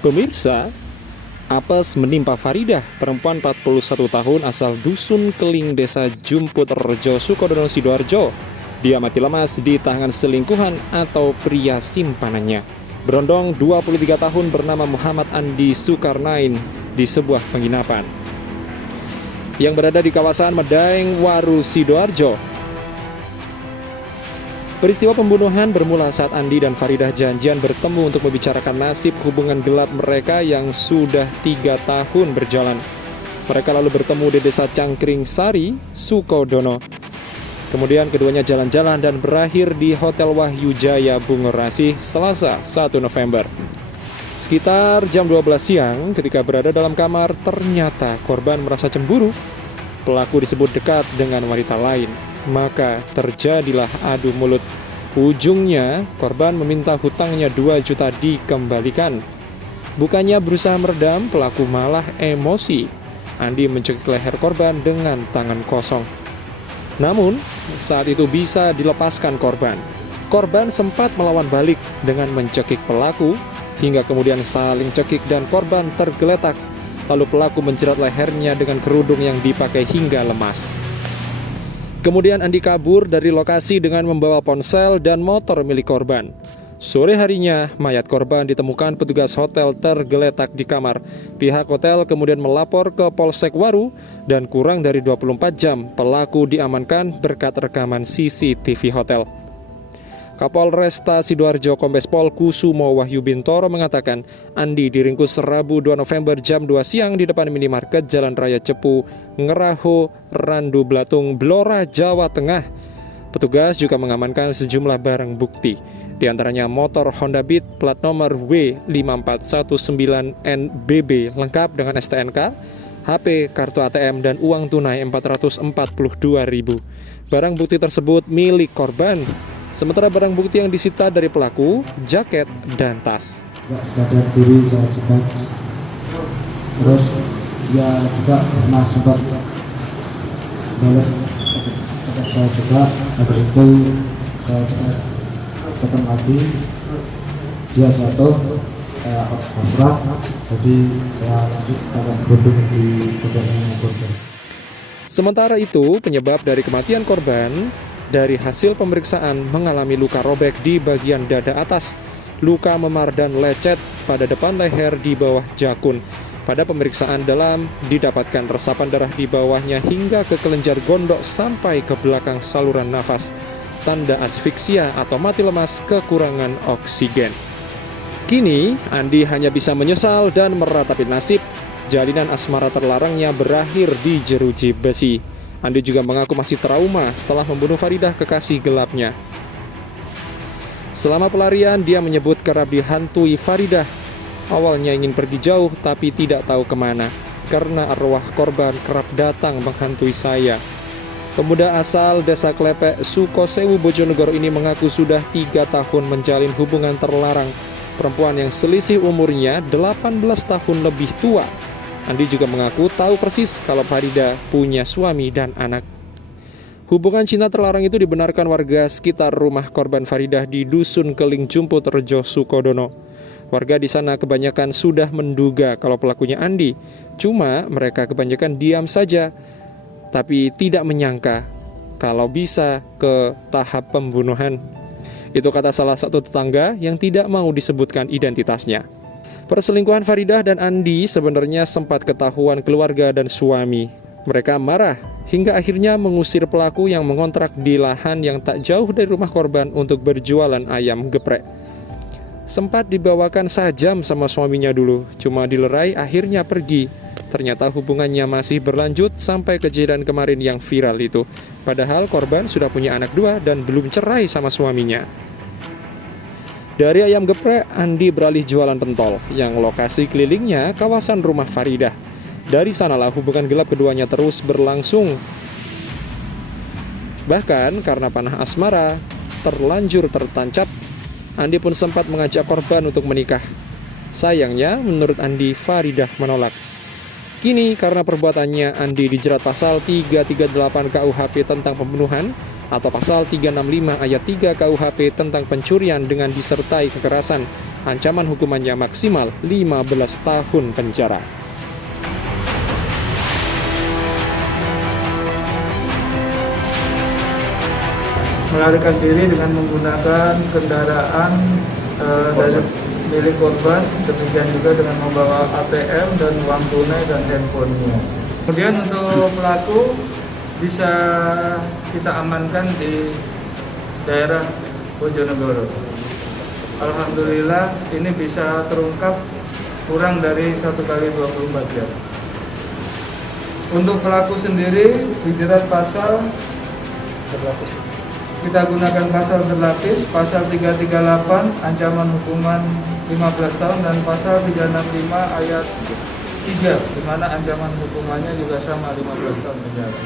Pemirsa, apes menimpa Faridah, perempuan 41 tahun asal Dusun Keling, Desa Jumput Rejo, Sukodono, Sidoarjo. Dia mati lemas di tangan selingkuhan atau pria simpanannya. Berondong 23 tahun bernama Muhammad Andi Sukarnain di sebuah penginapan yang berada di kawasan Medaeng, Waru, Sidoarjo. Peristiwa pembunuhan bermula saat Andi dan Faridah janjian bertemu untuk membicarakan nasib hubungan gelap mereka yang sudah 3 tahun berjalan. Mereka lalu bertemu di Desa Cangkring Sari, Sukodono. Kemudian keduanya jalan-jalan dan berakhir di Hotel Wahyu Jaya, Bungerasih, Selasa 1 November. Sekitar jam 12 siang, ketika berada dalam kamar, ternyata korban merasa cemburu. Pelaku disebut dekat dengan wanita lain. Maka terjadilah adu mulut. Ujungnya korban meminta hutangnya 2 juta dikembalikan. Bukannya berusaha meredam, pelaku malah emosi. Andi mencekik leher korban dengan tangan kosong. Namun saat itu bisa dilepaskan korban. Korban sempat melawan balik dengan mencekik pelaku, hingga kemudian saling cekik dan korban tergeletak. Lalu pelaku menjerat lehernya dengan kerudung yang dipakai hingga lemas. Kemudian Andi kabur dari lokasi dengan membawa ponsel dan motor milik korban. Sore harinya, mayat korban ditemukan petugas hotel tergeletak di kamar. Pihak hotel kemudian melapor ke Polsek Waru dan kurang dari 24 jam pelaku diamankan berkat rekaman CCTV hotel. Kapolresta Sidoarjo Kombes Pol Kusumo Wahyu Bintoro mengatakan Andi diringkus Rabu 2 November jam 2 siang di depan minimarket Jalan Raya Cepu, Ngeraho, Randu Blatung, Blora, Jawa Tengah. Petugas juga mengamankan sejumlah barang bukti, di antaranya motor Honda Beat plat nomor W5419NBB lengkap dengan STNK, HP, kartu ATM, dan uang tunai 442.000. Barang bukti tersebut milik korban. Sementara barang bukti yang disita dari pelaku, jaket dan tas. Sadar diri saya cepat. Terus ya juga pernah sempat balas cepat saya juga. Habis itu saya cepat ketemu lagi. Dia jatuh kayak pasrah. Jadi saya lanjut pakai kerudung di badannya korban. Sementara itu, penyebab dari kematian korban dari hasil pemeriksaan mengalami luka robek di bagian dada atas, luka memar dan lecet pada depan leher di bawah jakun. Pada pemeriksaan dalam didapatkan resapan darah di bawahnya hingga ke kelenjar gondok sampai ke belakang saluran nafas. Tanda asfiksia atau mati lemas kekurangan oksigen. Kini Andi hanya bisa menyesal dan meratapi nasib. Jalinan asmara terlarangnya berakhir di jeruji besi. Andi juga mengaku masih trauma setelah membunuh Faridah, kekasih gelapnya. Selama pelarian, dia menyebut kerap dihantui Faridah. Awalnya ingin pergi jauh, tapi tidak tahu kemana, karena arwah korban kerap datang menghantui saya. Pemuda asal Desa Klepek, Sukosewu, Bojonegoro ini mengaku sudah 3 tahun menjalin hubungan terlarang. Perempuan yang selisih umurnya 18 tahun lebih tua. Andi juga mengaku tahu persis kalau Faridah punya suami dan anak. Hubungan cinta terlarang itu dibenarkan warga sekitar rumah korban Faridah di Dusun Keling, Jumput Rejo, Sukodono. Warga di sana kebanyakan sudah menduga kalau pelakunya Andi. Cuma mereka kebanyakan diam saja, tapi tidak menyangka kalau bisa ke tahap pembunuhan. Itu kata salah satu tetangga yang tidak mau disebutkan identitasnya. Perselingkuhan Faridah dan Andi sebenarnya sempat ketahuan keluarga dan suami. Mereka marah hingga akhirnya mengusir pelaku yang mengontrak di lahan yang tak jauh dari rumah korban untuk berjualan ayam geprek. Sempat dibawakan sajam sama suaminya dulu, cuma dilerai akhirnya pergi. Ternyata hubungannya masih berlanjut sampai kejadian kemarin yang viral itu. Padahal korban sudah punya anak 2 dan belum cerai sama suaminya. Dari ayam geprek, Andi beralih jualan pentol, yang lokasi kelilingnya kawasan rumah Faridah. Dari sanalah hubungan gelap keduanya terus berlangsung. Bahkan karena panah asmara terlanjur tertancap, Andi pun sempat mengajak korban untuk menikah. Sayangnya, menurut Andi, Faridah menolak. Kini karena perbuatannya, Andi dijerat pasal 338 KUHP tentang pembunuhan atau pasal 365 ayat 3 KUHP tentang pencurian dengan disertai kekerasan Ancaman hukumannya maksimal 15 tahun penjara. Melarikan diri dengan menggunakan kendaraan dari milik korban, demikian juga dengan membawa ATM dan uang tunai dan handphonenya. Kemudian untuk pelaku bisa kita amankan di daerah Bojonegoro. Alhamdulillah ini bisa terungkap kurang dari 1 kali 24 jam. Untuk pelaku sendiri dijerat pasal berlapis. Kita gunakan pasal berlapis, pasal 338 ancaman hukuman 15 tahun dan pasal 365 ayat 3 di mana ancaman hukumannya juga sama 15 tahun penjara.